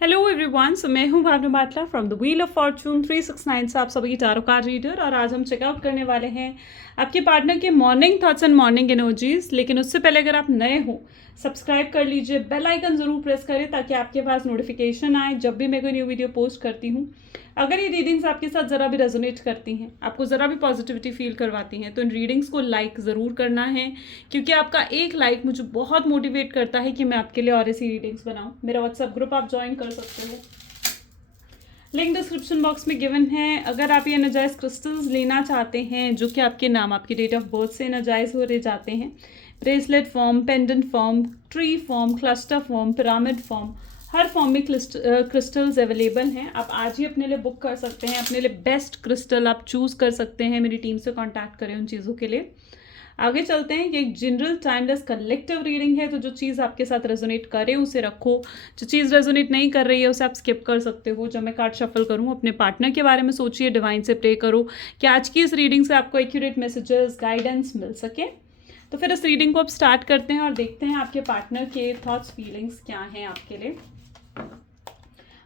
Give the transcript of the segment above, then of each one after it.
Hello everyone, so मैं हूं Bhavna Batla from the wheel of fortune 369 से आप सभी टारो कार्ड रीडर। और आज हम चेकआउट करने वाले हैं आपके पार्टनर के morning thoughts and morning energies. लेकिन उससे पहले अगर आप नए हो, सब्सक्राइब कर लीजिए, बेल आइकन ज़रूर प्रेस करें ताकि आपके पास नोटिफिकेशन आए जब भी मैं कोई न्यू वीडियो पोस्ट करती हूँ। अगर ये रीडिंग्स आपके साथ ज़रा भी रेजोनेट करती हैं, आपको ज़रा भी पॉजिटिविटी फील करवाती हैं, तो इन रीडिंग्स को लाइक ज़रूर करना है, क्योंकि आपका एक लाइक मुझे बहुत मोटिवेट करता है कि मैं आपके लिए और ऐसी रीडिंग्स बनाऊं। मेरा व्हाट्सएप ग्रुप आप ज्वाइन कर सकते हो, लिंक डिस्क्रिप्शन बॉक्स में गिवन है। अगर आप ये एनर्जाइज क्रिस्टल्स लेना चाहते हैं जो कि आपके नाम, आपकी डेट ऑफ बर्थ से एनर्जाइज हो रहे जाते हैं, bracelet form, pendant form, tree form, cluster form, pyramid form, हर फॉर्म में क्रिस्टल्स अवेलेबल हैं। आप आज ही अपने लिए बुक कर सकते हैं, अपने लिए बेस्ट क्रिस्टल आप चूज़ कर सकते हैं। मेरी टीम से कॉन्टैक्ट करें उन चीज़ों के लिए। आगे चलते हैं। ये एक जनरल टाइमलेस कलेक्टिव रीडिंग है, तो जो चीज़ आपके साथ रेजोनेट करे उसे रखो, जो चीज़ रेजोनेट नहीं कर रही है उसे आप स्किप कर सकते हो। जब मैं कार्ड शफल करूँ, अपने पार्टनर के बारे में सोचिए, डिवाइन से प्रे करो कि आज की इस रीडिंग से आपको एक्यूरेट मैसेजेस, गाइडेंस मिल सके। तो फिर इस रीडिंग को आप स्टार्ट करते हैं और देखते हैं आपके पार्टनर के थॉट्स, फीलिंग्स क्या हैं आपके लिए।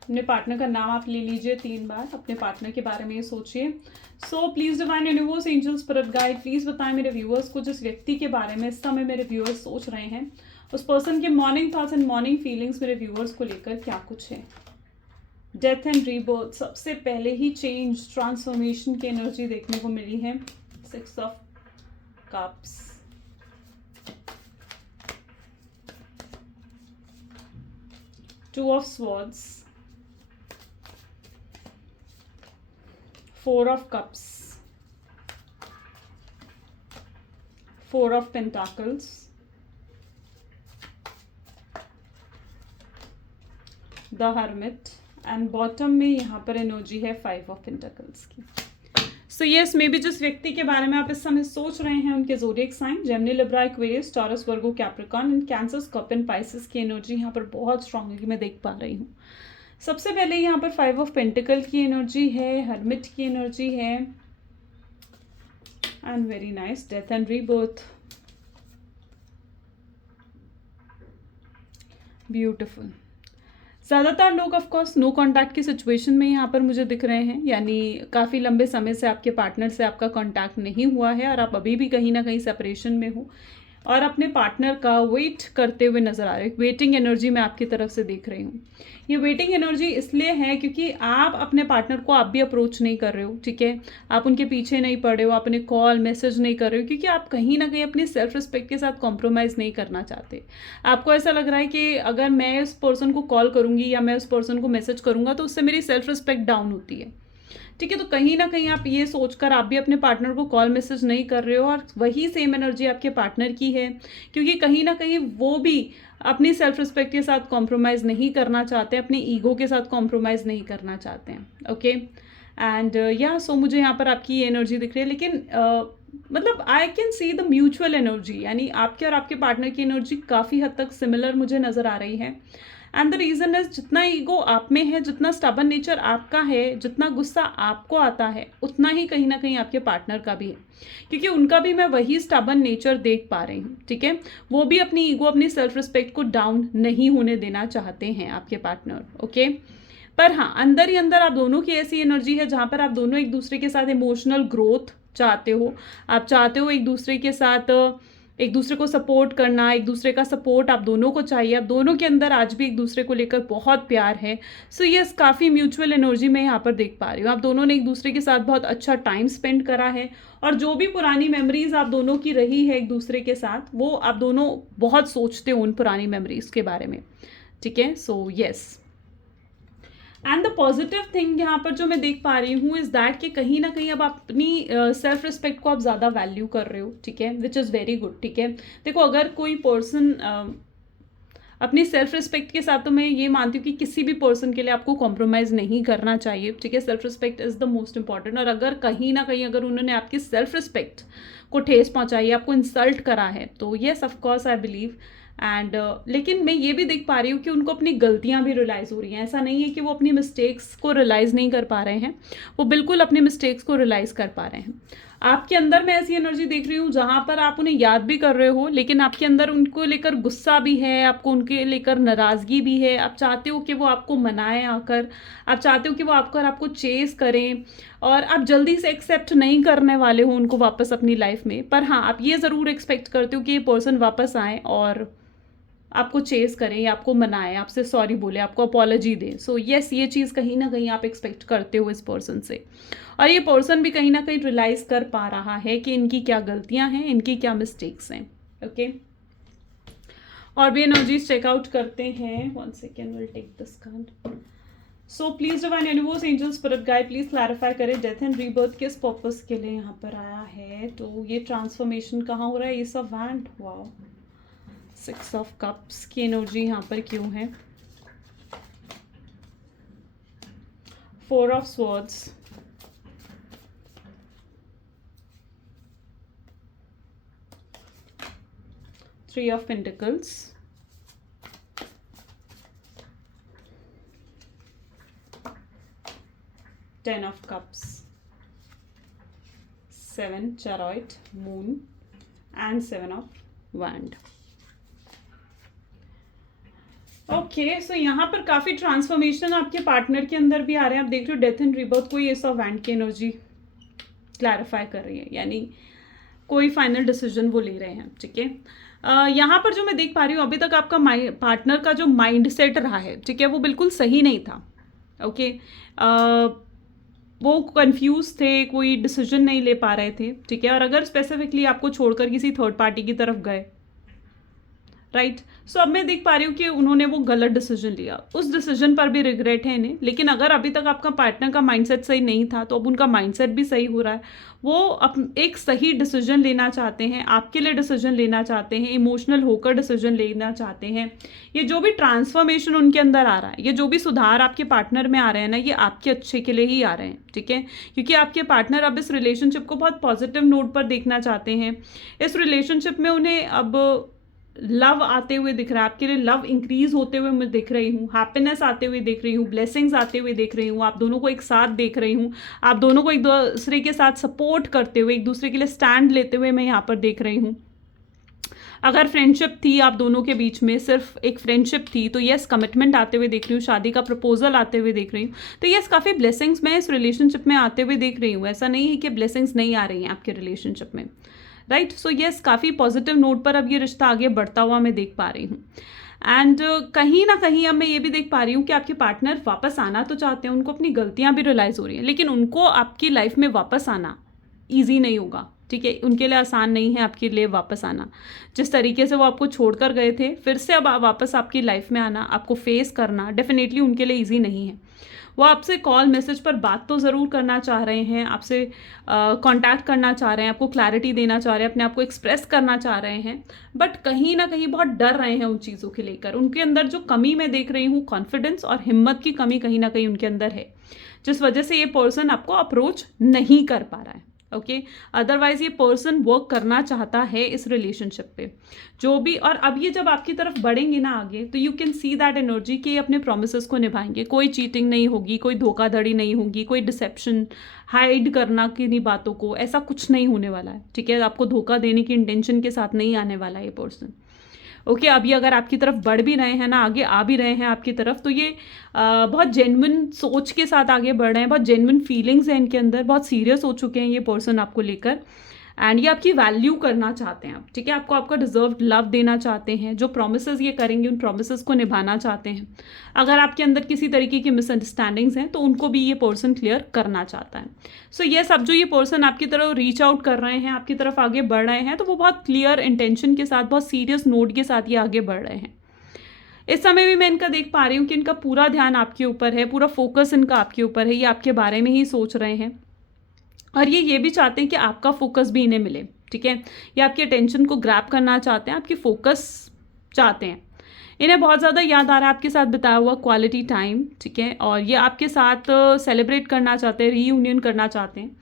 अपने पार्टनर का नाम आप ले लीजिए 3 बार, अपने पार्टनर के बारे में ये सोचिए। सो please divine universe, angel, spirit guide, please बताएं मेरे व्यूअर्स को, जिस व्यक्ति के बारे में इस समय मेरे व्यूअर्स सोच रहे हैं, उस पर्सन के morning thoughts and morning feelings मेरे व्यूअर्स को लेकर क्या कुछ है। डेथ एंड रीबर्थ, सबसे पहले ही चेंज, ट्रांसफॉर्मेशन की एनर्जी देखने को मिली है। 6 of cups, two of swords, 4 of cups, 4 of pentacles, the hermit, and bottom में यहाँ पर एनर्जी है 5 of pentacles की। सो यस, मे बी जिस व्यक्ति के बारे में आप इस समय सोच रहे हैं उनके zodiac sign Gemini, Libra, Aquarius, Taurus, Virgo, Capricorn and Cancer, Scorpion, Pisces की एनर्जी यहाँ पर बहुत स्ट्रांगली मैं देख पा रही हूँ। सबसे पहले यहाँ पर 5 ऑफ पेंटिकल की एनर्जी है, हर्मिट की एनर्जी है, and very nice, death and rebirth, beautiful. ज़्यादातर लोग ऑफ कोर्स नो कॉन्टैक्ट की सिचुएशन में यहाँ पर मुझे दिख रहे हैं, यानी काफ़ी लंबे समय से आपके पार्टनर से आपका कॉन्टैक्ट नहीं हुआ है और आप अभी भी कहीं ना कहीं सेपरेशन में हो और अपने पार्टनर का वेट करते हुए नजर आ रहे हैं। वेटिंग एनर्जी मैं आपकी तरफ से देख रही हूँ। ये वेटिंग एनर्जी इसलिए है क्योंकि आप अपने पार्टनर को आप भी अप्रोच नहीं कर रहे हो, ठीक है, आप उनके पीछे नहीं पड़ रहे हो, आप उन्हें कॉल मैसेज नहीं कर रहे हो, क्योंकि आप कहीं ना कहीं अपनी सेल्फ रिस्पेक्ट के साथ कॉम्प्रोमाइज़ नहीं करना चाहते। आपको ऐसा लग रहा है कि अगर मैं उस पर्सन को कॉल करूँगी या मैं उस पर्सन को मैसेज करूँगा तो उससे मेरी सेल्फ रिस्पेक्ट डाउन होती है, ठीक है। तो कहीं ना कहीं आप ये सोचकर आप भी अपने पार्टनर को कॉल मैसेज नहीं कर रहे हो, और वही सेम एनर्जी आपके पार्टनर की है, क्योंकि कहीं ना कहीं वो भी अपनी सेल्फ रिस्पेक्ट के साथ कॉम्प्रोमाइज़ नहीं करना चाहते, अपने ईगो के साथ कॉम्प्रोमाइज़ नहीं करना चाहते हैं। ओके, एंड या सो मुझे यहाँ पर आपकी ये एनर्जी दिख रही है, लेकिन मतलब I can see the mutual energy, यानी आपके और आपके पार्टनर की एनर्जी काफ़ी हद तक सिमिलर मुझे नज़र आ रही है। एंड द रीज़न इज, जितना ईगो आप में है, जितना स्टबन नेचर आपका है, जितना गुस्सा आपको आता है, उतना ही कहीं ना कहीं आपके पार्टनर का भी है, क्योंकि उनका भी मैं वही स्टबन नेचर देख पा रही हूँ, ठीक है। वो भी अपनी ईगो, अपनी सेल्फ रिस्पेक्ट को डाउन नहीं होने देना चाहते हैं आपके पार्टनर। ओके, पर हाँ, अंदर ही अंदर आप दोनों की ऐसी एनर्जी है जहाँ पर आप दोनों एक दूसरे के साथ इमोशनल ग्रोथ चाहते हो। आप चाहते हो एक दूसरे के साथ एक दूसरे को सपोर्ट करना, एक दूसरे का सपोर्ट आप दोनों को चाहिए। आप दोनों के अंदर आज भी एक दूसरे को लेकर बहुत प्यार है। सो यस, काफ़ी म्यूचुअल एनर्जी मैं यहाँ पर देख पा रही हूँ। आप दोनों ने एक दूसरे के साथ बहुत अच्छा टाइम स्पेंड करा है, और जो भी पुरानी मेमोरीज आप दोनों की रही है एक दूसरे के साथ, वो आप दोनों बहुत सोचते हो उन पुरानी मेमोरीज के बारे में, ठीक है। So yes, and the positive thing यहाँ पर जो मैं देख पा रही हूँ इज दैट कि कहीं ना कहीं अब अपनी सेल्फ रिस्पेक्ट को आप ज़्यादा वैल्यू कर रहे हो, ठीक है, विच इज़ वेरी गुड, ठीक है। देखो, अगर कोई पर्सन अपनी सेल्फ रिस्पेक्ट के साथ, तो मैं ये मानती हूँ कि किसी भी पर्सन के लिए आपको कॉम्प्रोमाइज़ नहीं करना चाहिए, ठीक है। Self respect is the most important, और अगर कहीं ना कहीं अगर उन्होंने आपकी सेल्फ रिस्पेक्ट को ठेस पहुँचाई, आपको इंसल्ट करा है, तो yes, of course I believe and लेकिन मैं ये भी देख पा रही हूँ कि उनको अपनी गलतियाँ भी रियलाइज़ हो रही हैं। ऐसा नहीं है कि वो अपनी मिस्टेक्स को रियलाइज़ नहीं कर पा रहे हैं, वो बिल्कुल अपनी मिस्टेक्स को रियलाइज़ कर पा रहे हैं। आपके अंदर मैं ऐसी एनर्जी देख रही हूँ जहाँ पर आप उन्हें याद भी कर रहे हो, लेकिन आपके अंदर उनको लेकर गुस्सा भी है, आपको उनके लेकर नाराज़गी भी है। आप चाहते हो कि वो आपको मनाएं आकर, आप चाहते हो कि वो आपको चेस करें, और आप जल्दी से एक्सेप्ट नहीं करने वाले हो उनको वापस अपनी लाइफ में। पर हाँ, आप ये ज़रूर एक्सपेक्ट करते हो कि ये पर्सन वापस आए और आपको चेस करें या आपको मनाएं, आपसे सॉरी बोले, आपको अपॉलॉजी दें। सो यस, ये चीज़ कहीं ना कहीं आप एक्सपेक्ट करते हो इस पर्सन से। और ये पर्सन भी कहीं ना कहीं रियलाइज कर पा रहा है कि इनकी क्या गलतियां हैं, इनकी क्या मिस्टेक्स हैं। ओके, और भी एनर्जीज चेकआउट करते हैं। 1 second, will take this card. So please divine universe, angel, spirit guide, please clarify करें डेथ एंड रीबर्थ किस पर्पस के लिए यहाँ पर आया है। तो ये ट्रांसफॉर्मेशन कहाँ हो रहा है? ये सब वैंड, वाओ, 6 ऑफ कप्स की एनर्जी यहाँ पर क्यों है? 4 of swords, 3 of Pentacles, 10 of Cups, 7 Chariot, Moon and 7 of Wand. Okay, सो यहाँ पर काफ़ी ट्रांसफॉर्मेशन आपके पार्टनर के अंदर भी आ रहे हैं। आप देख रहे हो डेथ एंड रिबर्थ को ये सब वैंड की एनर्जी क्लैरिफाई कर रही है, यानी कोई फाइनल डिसीजन वो ले रहे हैं। ठीक है, यहाँ पर जो मैं देख पा रही हूँ, अभी तक आपका पार्टनर का जो माइंड सेट रहा है, ठीक है, वो बिल्कुल सही नहीं था। ओके, वो कंफ्यूज थे, कोई डिसीजन नहीं ले पा रहे थे। ठीक है, और अगर स्पेसिफिकली आपको छोड़कर किसी थर्ड पार्टी की तरफ गए, राइट, सो अब मैं देख पा रही हूँ कि उन्होंने वो गलत डिसीजन लिया। उस डिसीजन पर भी रिग्रेट है इन्हें, लेकिन अगर अभी तक आपका पार्टनर का माइंडसेट सही नहीं था तो अब उनका माइंडसेट भी सही हो रहा है। वो एक सही डिसीजन लेना चाहते हैं, आपके लिए डिसीजन लेना चाहते हैं, इमोशनल होकर डिसीजन लेना चाहते हैं। ये जो भी ट्रांसफॉर्मेशन उनके अंदर आ रहा है, ये जो भी सुधार आपके पार्टनर में आ रहे हैं ना, ये आपके अच्छे के लिए ही आ रहे हैं। ठीक है, क्योंकि आपके पार्टनर अब इस रिलेशनशिप को बहुत पॉजिटिव नोट पर देखना चाहते हैं। इस रिलेशनशिप में उन्हें अब लव आते हुए दिख रहा है, आपके लिए लव इंक्रीज होते हुए मैं दिख रही हूँ, हैप्पीनेस आते हुए देख रही हूँ, ब्लेसिंग्स आते हुए देख रही हूँ, आप दोनों को एक साथ देख रही हूँ, आप दोनों को एक दूसरे के साथ सपोर्ट करते हुए, एक दूसरे के लिए स्टैंड लेते हुए मैं यहाँ पर देख रही हूँ। अगर फ्रेंडशिप थी आप दोनों के बीच में, सिर्फ एक फ्रेंडशिप थी, तो यस कमिटमेंट आते हुए देख रही हूँ, शादी का प्रपोजल आते हुए देख रही हूँ। तो यस काफ़ी ब्लेसिंग्स मैं इस रिलेशनशिप में आते हुए देख रही हूँ। ऐसा नहीं है कि ब्लेसिंग्स नहीं आ रही हैं आपके रिलेशनशिप में, राइट। सो यस, काफ़ी पॉजिटिव नोट पर अब ये रिश्ता आगे बढ़ता हुआ मैं देख पा रही हूँ। एंड कहीं ना कहीं अब मैं ये भी देख पा रही हूँ कि आपके पार्टनर वापस आना तो चाहते हैं, उनको अपनी गलतियाँ भी रियलाइज़ हो रही हैं, लेकिन उनको आपकी लाइफ में वापस आना ईजी नहीं होगा। ठीक है, उनके लिए आसान नहीं है आपके लिए वापस आना। जिस तरीके से वो आपको छोड़कर गए थे, फिर से अब वापस आपकी लाइफ में आना, आपको फेस करना डेफिनेटली उनके लिए ईजी नहीं है। वो आपसे कॉल मैसेज पर बात तो ज़रूर करना चाह रहे हैं, आपसे कांटेक्ट करना चाह रहे हैं, आपको क्लैरिटी देना चाह रहे हैं, अपने आप को एक्सप्रेस करना चाह रहे हैं, बट कहीं ना कहीं बहुत डर रहे हैं उन चीज़ों के लेकर। उनके अंदर जो कमी मैं देख रही हूँ, कॉन्फिडेंस और हिम्मत की कमी कहीं ना कहीं उनके अंदर है, जिस वजह से ये पर्सन आपको अप्रोच नहीं कर पा रहा है। ओके, अदरवाइज ये पर्सन वर्क करना चाहता है इस रिलेशनशिप पे जो भी। और अब ये जब आपकी तरफ बढ़ेंगे ना आगे, तो you can see that energy कि अपने प्रोमिसेस को निभाएंगे। कोई चीटिंग नहीं होगी, कोई धोखाधड़ी नहीं होगी, कोई डिसेप्शन, हाइड करना किन्हीं बातों को, ऐसा कुछ नहीं होने वाला है। ठीक है, आपको धोखा देने की इंटेंशन के साथ नहीं आने वाला है ये पर्सन। ओके, अभी अगर आपकी तरफ बढ़ भी रहे हैं ना, आगे आ भी रहे हैं आपकी तरफ, तो ये बहुत जेन्युइन सोच के साथ आगे बढ़ रहे हैं, बहुत जेन्युइन फीलिंग्स हैं इनके अंदर, बहुत सीरियस हो चुके हैं ये पर्सन आपको लेकर। एंड ये आपकी वैल्यू करना चाहते हैं आप। ठीक है, आपको आपका डिजर्व्ड लव देना चाहते हैं। जो प्रोमिसेस ये करेंगे उन प्रोमिसेस को निभाना चाहते हैं। अगर आपके अंदर किसी तरीके की मिसअंडरस्टैंडिंग्स हैं तो उनको भी ये पर्सन क्लियर करना चाहता है। सो ये सब जो ये पर्सन आपकी तरफ रीच आउट कर रहे हैं, आपकी तरफ आगे बढ़ रहे हैं, तो वो बहुत क्लियर इंटेंशन के साथ, बहुत सीरियस नोट के साथ ये आगे बढ़ रहे हैं। इस समय भी मैं इनका देख पा रही हूँ कि इनका पूरा ध्यान आपके ऊपर है, पूरा फोकस इनका आपके ऊपर है, ये आपके बारे में ही सोच रहे हैं। और ये भी चाहते हैं कि आपका फोकस भी इन्हें मिले। ठीक है, ये आपकी अटेंशन को ग्रैब करना चाहते हैं, आपकी फोकस चाहते हैं। इन्हें बहुत ज़्यादा याद आ रहा है आपके साथ बिताया हुआ क्वालिटी टाइम। ठीक है, और ये आपके साथ सेलिब्रेट करना चाहते हैं, रीयूनियन करना चाहते हैं।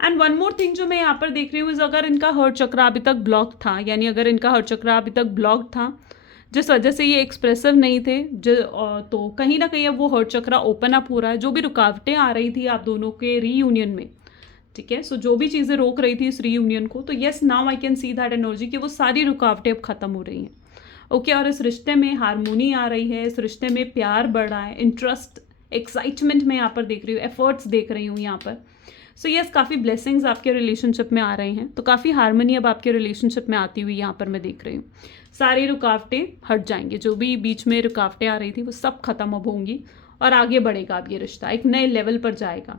एंड वन मोर थिंग जो मैं यहाँ पर देख रही हूँ, इस अगर इनका हर्ट चक्र अभी तक ब्लॉक था, यानी अगर इनका हर्ट चक्र अभी तक ब्लॉक था जिस वजह से ये एक्सप्रेसिव नहीं थे, तो कहीं ना कहीं अब वो हर्ट चक्र ओपन अप हो रहा है। जो भी रुकावटें आ रही थी आप दोनों के रीयूनियन में, ठीक है। सो जो भी चीज़ें रोक रही थी इस रीयूनियन को, तो yes now I can see that energy कि वो सारी रुकावटें अब खत्म हो रही हैं। ओके और इस रिश्ते में हारमोनी आ रही है, इस रिश्ते में प्यार बढ़ रहा है, इंटरेस्ट, एक्साइटमेंट मैं यहाँ पर देख रही हूँ, एफर्ट्स देख रही हूँ यहाँ पर। सो यस काफ़ी ब्लेसिंग्स आपके रिलेशनशिप में आ रहे हैं, तो काफ़ी हारमोनी अब आपके रिलेशनशिप में आती हुई यहाँ पर मैं देख रही हूँ। सारी रुकावटें हट जाएंगी, जो भी बीच में रुकावटें आ रही थी वो सब खत्म अब होंगी और आगे बढ़ेगा अब ये रिश्ता, एक नए लेवल पर जाएगा।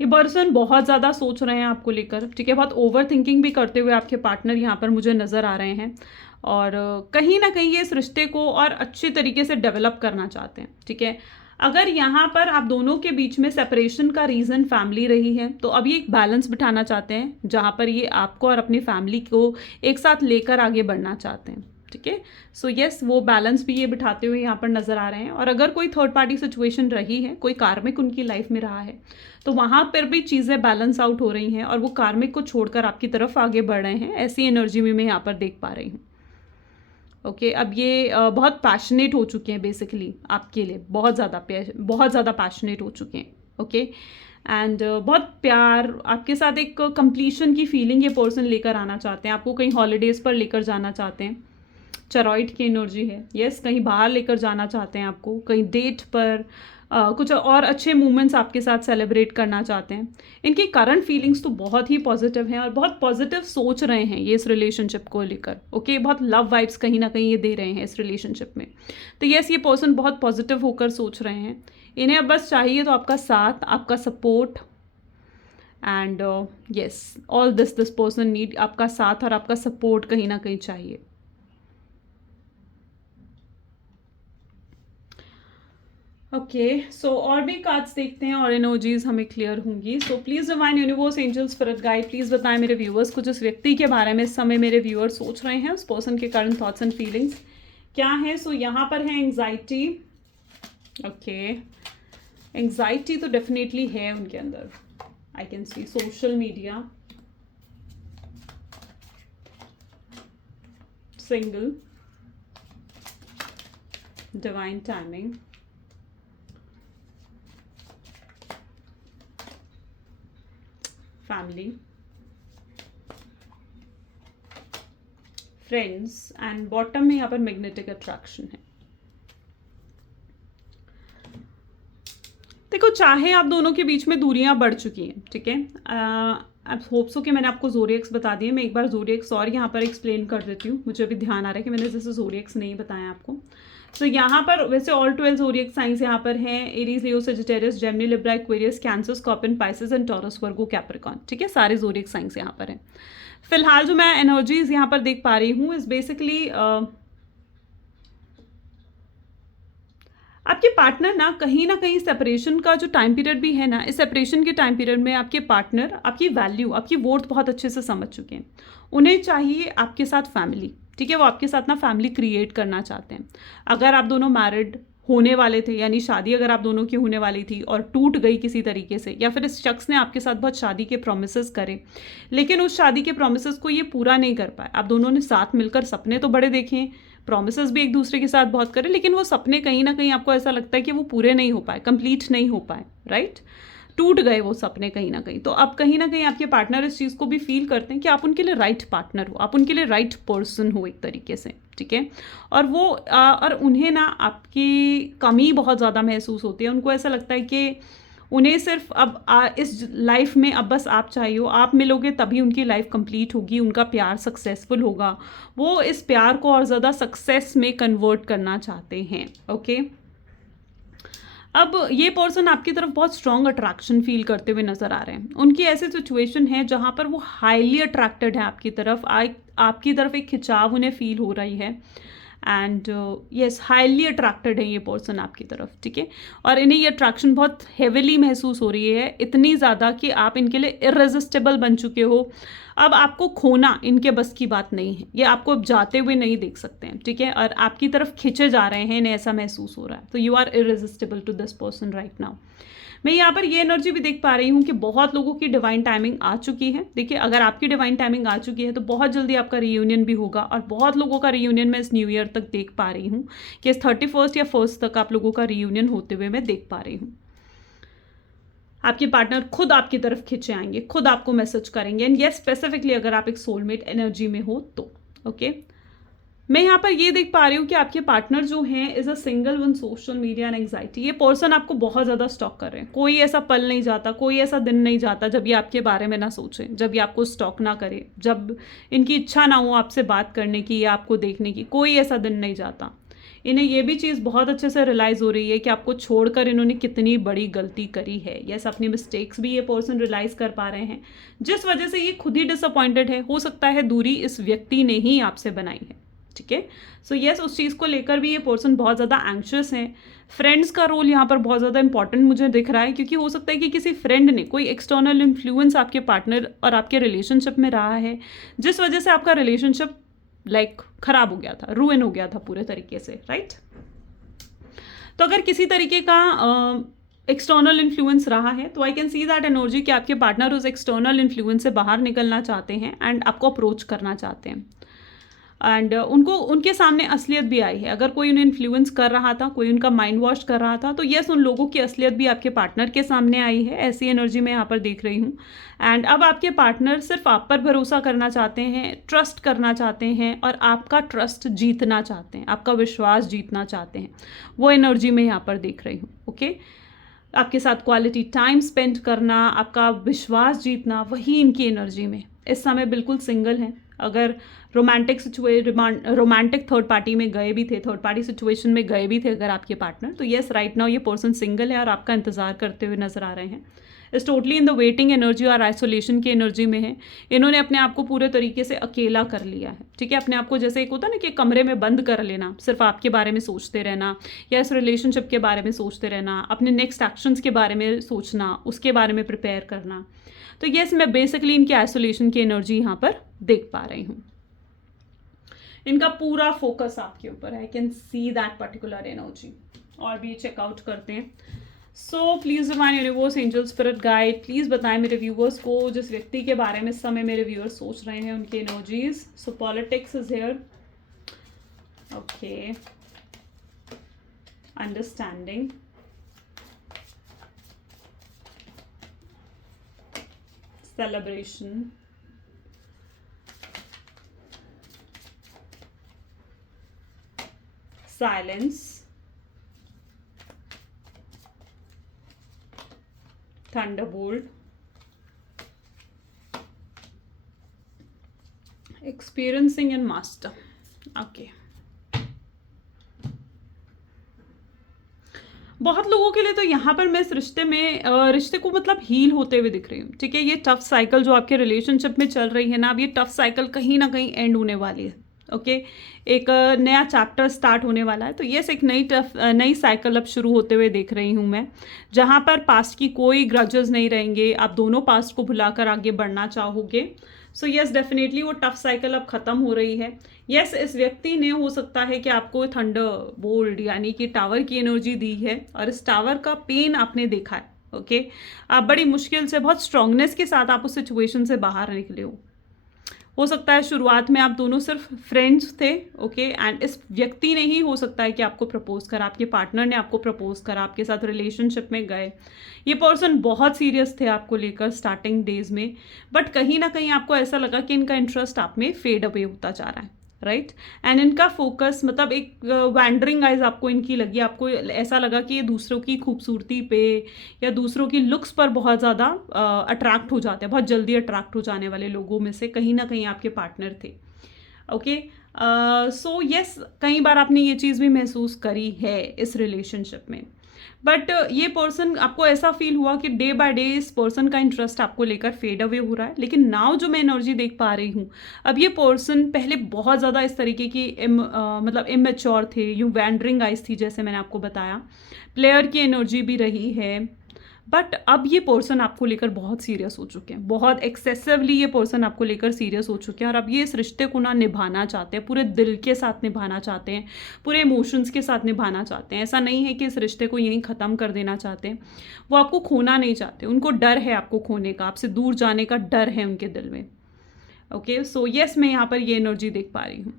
ये पर्सन बहुत ज़्यादा सोच रहे हैं आपको लेकर, ठीक है। बहुत ओवर थिंकिंग भी करते हुए आपके पार्टनर यहाँ पर मुझे नज़र आ रहे हैं और कहीं ना कहीं ये इस रिश्ते को और अच्छे तरीके से डेवलप करना चाहते हैं, ठीक है। अगर यहाँ पर आप दोनों के बीच में सेपरेशन का रीज़न फैमिली रही है, तो अब ये एक बैलेंस बिठाना चाहते हैं जहाँ पर ये आपको और अपनी फैमिली को एक साथ लेकर आगे बढ़ना चाहते हैं, ठीक है। सो यस वो बैलेंस भी ये बिठाते हुए यहाँ पर नज़र आ रहे हैं। और अगर कोई थर्ड पार्टी सिचुएशन रही है, कोई कार्मिक उनकी लाइफ में रहा है, तो वहाँ पर भी चीज़ें बैलेंस आउट हो रही हैं और वो कार्मिक को छोड़कर आपकी तरफ आगे बढ़ रहे हैं, ऐसी एनर्जी में मैं यहाँ पर देख पा रही हूँ। ओके अब ये बहुत पैशनेट हो चुके हैं बेसिकली आपके लिए, बहुत ज़्यादा पैशनेट हो चुके हैं। ओके एंड बहुत प्यार आपके साथ, एक कंप्लीशन की फीलिंग ये पर्सन लेकर आना चाहते हैं, आपको कहीं हॉलीडेज़ पर लेकर जाना चाहते हैं। चरॉइड की एनर्जी है, यस कहीं बाहर लेकर जाना चाहते हैं आपको, कहीं डेट पर कुछ और अच्छे मोमेंट्स आपके साथ सेलिब्रेट करना चाहते हैं। इनकी करंट फीलिंग्स तो बहुत ही पॉजिटिव हैं और बहुत पॉजिटिव सोच रहे हैं ये इस रिलेशनशिप को लेकर। ओके बहुत लव वाइब्स कहीं ना कहीं ये दे रहे हैं इस रिलेशनशिप में। तो यस ये पर्सन बहुत पॉजिटिव होकर सोच रहे हैं। इन्हें अब बस चाहिए तो आपका साथ, आपका support and yes all this person need आपका साथ और आपका सपोर्ट कहीं ना कहीं चाहिए। ओके सो और भी कार्ड्स देखते हैं और एनर्जीज हमें क्लियर होंगी। So please divine universe angels spirit guide please बताएं मेरे व्यूअर्स को, जिस व्यक्ति के बारे में इस समय मेरे व्यूअर्स सोच रहे हैं, उस पर्सन के करंट थॉट्स एंड फीलिंग्स क्या है। सो यहाँ पर है एंग्जाइटी। ओके एंग्जाइटी तो डेफिनेटली है उनके अंदर, I can see social media, single, divine timing, family, friends and bottom में यहाँ पर मैग्नेटिक अट्रैक्शन है। देखो चाहे आप दोनों के बीच में दूरियां बढ़ चुकी हैं, ठीक है। अब होप सो कि मैंने आपको ज़ोडिएक्स बता दिए, मैं एक बार ज़ोडिएक्स और यहाँ पर एक्सप्लेन कर देती हूँ, मुझे अभी ध्यान आ रहा है कि मैंने जैसे ज़ोडिएक्स नहीं बताया आपको। सो यहाँ पर वैसे ऑल 12 ज़ोडिएक साइंस यहाँ पर हैं, Aries, Leo, Sagittarius, Gemini, Libra, Aquarius, cancer, Scorpion, Pisces and taurus, Virgo, Capricorn, ठीक है। सारे ज़ोडिएक साइंस यहाँ पर हैं। फिलहाल जो मैं एनर्जीज यहाँ पर देख पा रही हूँ इस बेसिकली आपके पार्टनर ना कहीं सेपरेशन का जो टाइम पीरियड भी है ना, इस सेपरेशन के टाइम पीरियड में आपके पार्टनर आपकी वैल्यू, आपकी वर्थ बहुत अच्छे से समझ चुके हैं। उन्हें चाहिए आपके साथ फैमिली, ठीक है। वो आपके साथ ना फैमिली क्रिएट करना चाहते हैं। अगर आप दोनों मैरिड होने वाले थे, यानी शादी अगर आप दोनों की होने वाली थी और टूट गई किसी तरीके से, या फिर इस शख्स ने आपके साथ बहुत शादी के प्रोमिसेस करे लेकिन उस शादी के प्रोमिसेस को ये पूरा नहीं कर पाए, आप दोनों ने साथ मिलकर सपने तो बड़े देखें, प्रोमिसेस भी एक दूसरे के साथ बहुत करें, लेकिन वो सपने कहीं ना कहीं आपको ऐसा लगता है कि वो पूरे नहीं हो पाए, कंप्लीट नहीं हो पाए, राइट, टूट गए वो सपने कहीं ना कहीं। तो अब कहीं ना कहीं आपके पार्टनर इस चीज़ को भी फील करते हैं कि आप उनके लिए राइट पार्टनर हो, आप उनके लिए राइट पर्सन हो एक तरीके से, ठीक है। और वो और उन्हें ना आपकी कमी बहुत ज़्यादा महसूस होती है। उनको ऐसा लगता है कि उन्हें सिर्फ अब इस लाइफ में अब बस आप चाहिए हो, आप मिलोगे तभी उनकी लाइफ कंप्लीट होगी, उनका प्यार सक्सेसफुल होगा। वो इस प्यार को और ज़्यादा सक्सेस में कन्वर्ट करना चाहते हैं। ओके अब ये पर्सन आपकी तरफ बहुत स्ट्रॉन्ग अट्रैक्शन फील करते हुए नज़र आ रहे हैं। उनकी ऐसी सिचुएशन है जहाँ पर वो हाईली अट्रैक्टेड है आपकी तरफ, आपकी तरफ एक खिंचाव उन्हें फील हो रही है एंड यस हाईली अट्रैक्टेड है ये पर्सन आपकी तरफ, ठीक है। और इन्हें ये अट्रैक्शन बहुत हेविली महसूस हो रही है, इतनी ज़्यादा कि आप इनके लिए इररेजिस्टिबल बन चुके हो। अब आपको खोना इनके बस की बात नहीं है, ये आपको अब जाते हुए नहीं देख सकते हैं, ठीक है। और आपकी तरफ खिंचे जा रहे हैं, इन्हें ऐसा महसूस हो रहा है। तो you are irresistible to this person right now. मैं यहाँ पर ये एनर्जी भी देख पा रही हूँ कि बहुत लोगों की डिवाइन टाइमिंग आ चुकी है। देखिए अगर आपकी डिवाइन टाइमिंग आ चुकी है तो बहुत जल्दी आपका रीयूनियन भी होगा, और बहुत लोगों का रीयूनियन मैं इस न्यू ईयर तक देख पा रही हूँ कि इस 31 या 1 तक आप लोगों का रीयूनियन होते हुए मैं देख पा रही हूँ। आपके पार्टनर खुद आपकी तरफ खिंचे आएंगे, खुद आपको मैसेज करेंगे, एंड ये स्पेसिफिकली अगर आप एक सोलमेट एनर्जी में हो तो ओके। मैं यहाँ पर ये देख पा रही हूँ कि आपके पार्टनर जो हैं is a single one social media and anxiety. ये पर्सन आपको बहुत ज़्यादा स्टॉक कर रहे हैं। कोई ऐसा पल नहीं जाता, कोई ऐसा दिन नहीं जाता जब ये आपके बारे में ना सोचें, जब ये आपको स्टॉक ना करे, जब इनकी इच्छा ना हो आपसे बात करने की या आपको देखने की। कोई ऐसा दिन नहीं जाता। इन्हें ये भी चीज़ बहुत अच्छे से रियलाइज़ हो रही है कि आपको छोड़कर इन्होंने कितनी बड़ी गलती करी है। यस, अपनी मिस्टेक्स भी ये पर्सन रियलाइज़ कर पा रहे हैं, जिस वजह से ये खुद ही डिसअपॉइंटेड है। हो सकता है दूरी इस व्यक्ति ने ही आपसे बनाई है, ठीक है। सो यस, उस चीज़ को लेकर भी ये पर्सन बहुत ज़्यादा एंग्शियस हैं। फ्रेंड्स का रोल यहाँ पर बहुत ज़्यादा इंपॉर्टेंट मुझे दिख रहा है, क्योंकि हो सकता है कि किसी फ्रेंड ने, कोई एक्सटर्नल इन्फ्लुएंस आपके पार्टनर और आपके रिलेशनशिप में रहा है, जिस वजह से आपका रिलेशनशिप खराब हो गया था, रूइन हो गया था पूरे तरीके से, राइट। तो अगर किसी तरीके का एक्सटर्नल इन्फ्लुएंस रहा है तो I can see that energy कि आपके पार्टनर उस एक्सटर्नल इन्फ्लुएंस से बाहर निकलना चाहते हैं एंड आपको अप्रोच करना चाहते हैं। एंड उनको उनके सामने असलियत भी आई है। अगर कोई उन्हें इन्फ्लुएंस कर रहा था, कोई उनका माइंड वॉश कर रहा था, तो यस, उन लोगों की असलियत भी आपके पार्टनर के सामने आई है। ऐसी एनर्जी मैं यहाँ पर देख रही हूँ। एंड अब आपके पार्टनर सिर्फ आप पर भरोसा करना चाहते हैं, ट्रस्ट करना चाहते हैं और आपका ट्रस्ट जीतना चाहते हैं, आपका विश्वास जीतना चाहते हैं। वो एनर्जी मैं यहाँ पर देख रही हूँ, ओके। आपके साथ क्वालिटी टाइम स्पेंड करना, आपका विश्वास जीतना, वही इनकी एनर्जी में इस समय बिल्कुल सिंगल हैं। अगर रोमांटिक थर्ड पार्टी में गए भी थे, थर्ड पार्टी सिचुएशन में गए भी थे अगर आपके पार्टनर, तो यस, राइट नाउ ये पर्सन सिंगल है और आपका इंतजार करते हुए नजर आ रहे हैं। इस totally in the waiting energy और आइसोलेशन की एनर्जी में है। इन्होंने अपने आप को पूरे तरीके से अकेला कर लिया है, ठीक है। अपने आप को जैसे एक होता है ना कि कमरे में बंद कर लेना, सिर्फ आपके बारे में सोचते रहना या इस रिलेशनशिप के बारे में सोचते रहना, अपने नेक्स्ट एक्शंस के बारे में सोचना, उसके बारे में प्रिपेयर करना। तो यस, मैं बेसिकली इनकी आइसोलेशन की एनर्जी यहाँ पर देख पा रही हूँ। इनका पूरा फोकस आपके ऊपर है। I can see that particular energy. और भी चेकआउट करते हैं। सो please divine universe, angel, spirit guide, please बताएं मेरे व्यूवर्स को जिस व्यक्ति के बारे में इस समय मेरे व्यूअर्स सोच रहे हैं, उनकी energies. So politics is here, okay. Understanding, celebration, silence, thunderbolt, experiencing and master, okay। बहुत लोगों के लिए तो यहाँ पर मैं इस रिश्ते को मतलब हील होते हुए दिख रही हूँ, ठीक है। ये टफ साइकिल जो आपके रिलेशनशिप में चल रही है ना, अब ये टफ साइकिल कहीं ना कहीं एंड होने वाली है, ओके। एक नया चैप्टर स्टार्ट होने वाला है। तो यस, एक नई साइकिल अब शुरू होते हुए देख रही हूँ मैं, जहाँ पर पास्ट की कोई ग्रजेस नहीं रहेंगे। आप दोनों पास्ट को भुलाकर आगे बढ़ना चाहोगे। सो यस, डेफिनेटली वो टफ साइकिल अब खत्म हो रही है। यस, इस व्यक्ति ने हो सकता है कि आपको थंडर बोल्ट यानी कि टावर की एनर्जी दी है और इस टावर का पेन आपने देखा है, ओके। आप बड़ी मुश्किल से, बहुत स्ट्रांगनेस के साथ आप उस सिचुएशन से बाहर निकले हो सकता है शुरुआत में आप दोनों सिर्फ फ्रेंड्स थे, ओके। एंड इस व्यक्ति ने ही हो सकता है कि आपको प्रपोज करा, आपके पार्टनर ने आपको प्रपोज करा, आपके साथ रिलेशनशिप में गए। ये पर्सन बहुत सीरियस थे आपको लेकर स्टार्टिंग डेज में, बट कहीं ना कहीं आपको ऐसा लगा कि इनका इंटरेस्ट आप में फेड अवे होता जा रहा है, राइट। एंड इनका फोकस मतलब एक वैंडरिंग आइज आपको इनकी लगी। आपको ऐसा लगा कि ये दूसरों की खूबसूरती पे या दूसरों की लुक्स पर बहुत ज़्यादा अट्रैक्ट हो जाते हैं। बहुत जल्दी अट्रैक्ट हो जाने वाले लोगों में से कहीं ना कहीं आपके पार्टनर थे, ओके। सो यस, कई बार आपने ये चीज़ भी महसूस करी है इस रिलेशनशिप में। बट ये पर्सन, आपको ऐसा फील हुआ कि डे बाय डे इस पर्सन का इंटरेस्ट आपको लेकर फेड अवे हो रहा है। लेकिन नाउ जो मैं एनर्जी देख पा रही हूँ, अब ये पर्सन पहले बहुत ज़्यादा इस तरीके की मतलब इमेच्योर थे, यूँ वैंडरिंग आइज थी, जैसे मैंने आपको बताया। प्लेयर की एनर्जी भी रही है, बट अब ये पर्सन आपको लेकर बहुत सीरियस हो चुके हैं। बहुत एक्सेसिवली ये पर्सन आपको लेकर सीरियस हो चुके हैं और अब ये इस रिश्ते को ना निभाना चाहते हैं, पूरे दिल के साथ निभाना चाहते हैं, पूरे इमोशंस के साथ निभाना चाहते हैं। ऐसा नहीं है कि इस रिश्ते को यहीं ख़त्म कर देना चाहते हैं। वो आपको खोना नहीं चाहते, उनको डर है आपको खोने का, आपसे दूर जाने का डर है उनके दिल में, ओके। सो यस, मैं यहाँ पर ये एनर्जी देख पा रही हूँ।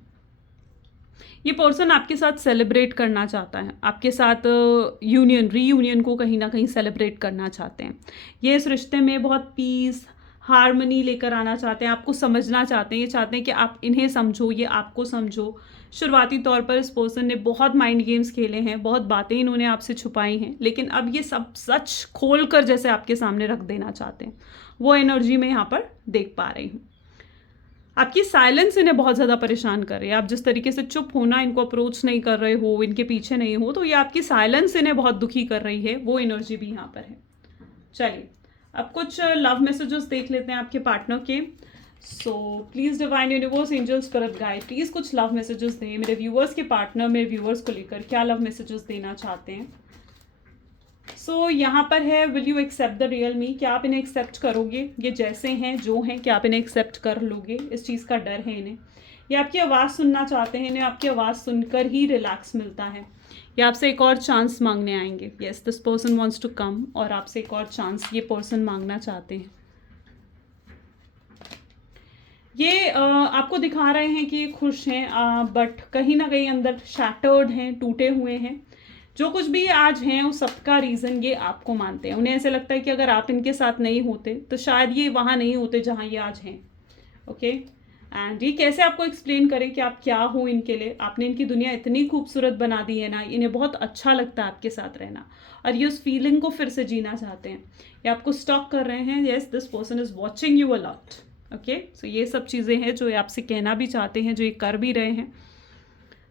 ये पर्सन आपके साथ सेलिब्रेट करना चाहता है, आपके साथ रीयूनियन को कहीं ना कहीं सेलिब्रेट करना चाहते हैं। ये इस रिश्ते में बहुत पीस हार्मनी लेकर आना चाहते हैं, आपको समझना चाहते हैं, ये चाहते हैं कि आप इन्हें समझो, ये आपको समझो। शुरुआती तौर पर इस पर्सन ने बहुत माइंड गेम्स खेले हैं, बहुत बातें इन्होंने आपसे छुपाई हैं, लेकिन अब ये सब सच खोल कर जैसे आपके सामने रख देना चाहते हैं। वो एनर्जी मैं यहाँ पर देख पा रही हूँ। आपकी साइलेंस इन्हें बहुत ज़्यादा परेशान कर रही है। आप जिस तरीके से चुप होना, इनको अप्रोच नहीं कर रहे हो, इनके पीछे नहीं हो, तो ये आपकी साइलेंस इन्हें बहुत दुखी कर रही है। वो एनर्जी भी यहाँ पर है। चलिए अब कुछ लव मैसेजेस देख लेते हैं आपके पार्टनर के। So please divine universe, angels, spirit guide, please कुछ लव मैसेजेस दें मेरे व्यूअर्स के पार्टनर मेरे व्यूअर्स को लेकर क्या लव मैसेजेस देना चाहते हैं। सो यहाँ पर है, will you accept the real me, क्या आप इन्हें एक्सेप्ट करोगे, ये जैसे हैं जो हैं, क्या आप इन्हें एक्सेप्ट कर लोगे। इस चीज़ का डर है इन्हें। ये आपकी आवाज़ सुनना चाहते हैं, इन्हें आपकी आवाज़ सुनकर ही रिलैक्स मिलता है। ये आपसे एक और चांस मांगने आएंगे। Yes, this person wants to come, और आपसे एक और चांस ये पर्सन मांगना चाहते हैं। ये आपको दिखा रहे हैं कि ये खुश हैं, बट कहीं ना कहीं अंदर शैटर्ड हैं, टूटे हुए हैं। जो कुछ भी ये आज हैं उस सबका रीज़न ये आपको मानते हैं। उन्हें ऐसे लगता है कि अगर आप इनके साथ नहीं होते तो शायद ये वहाँ नहीं होते जहाँ ये आज हैं। ओके, एंड ये कैसे आपको एक्सप्लेन करें कि आप क्या हो इनके लिए। आपने इनकी दुनिया इतनी खूबसूरत बना दी है ना, इन्हें बहुत अच्छा लगता है आपके साथ रहना, और ये उस फीलिंग को फिर से जीना चाहते हैं। ये आपको स्टॉक कर रहे हैं। Yes, this person is watching you a lot. Okay, so ये सब चीज़ें हैं जो ये आपसे कहना भी चाहते हैं, जो ये कर भी रहे हैं।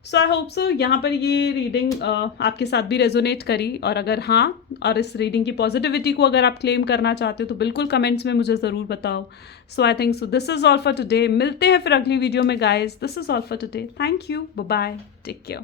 सो आई होप सो यहाँ पर ये रीडिंग आपके साथ भी रेजोनेट करी, और अगर हाँ, और इस रीडिंग की पॉजिटिविटी को अगर आप क्लेम करना चाहते हो तो बिल्कुल कमेंट्स में मुझे ज़रूर बताओ। So I think so this is all for today. मिलते हैं फिर अगली वीडियो में guys. This is all for today. Thank you, bye bye, take care.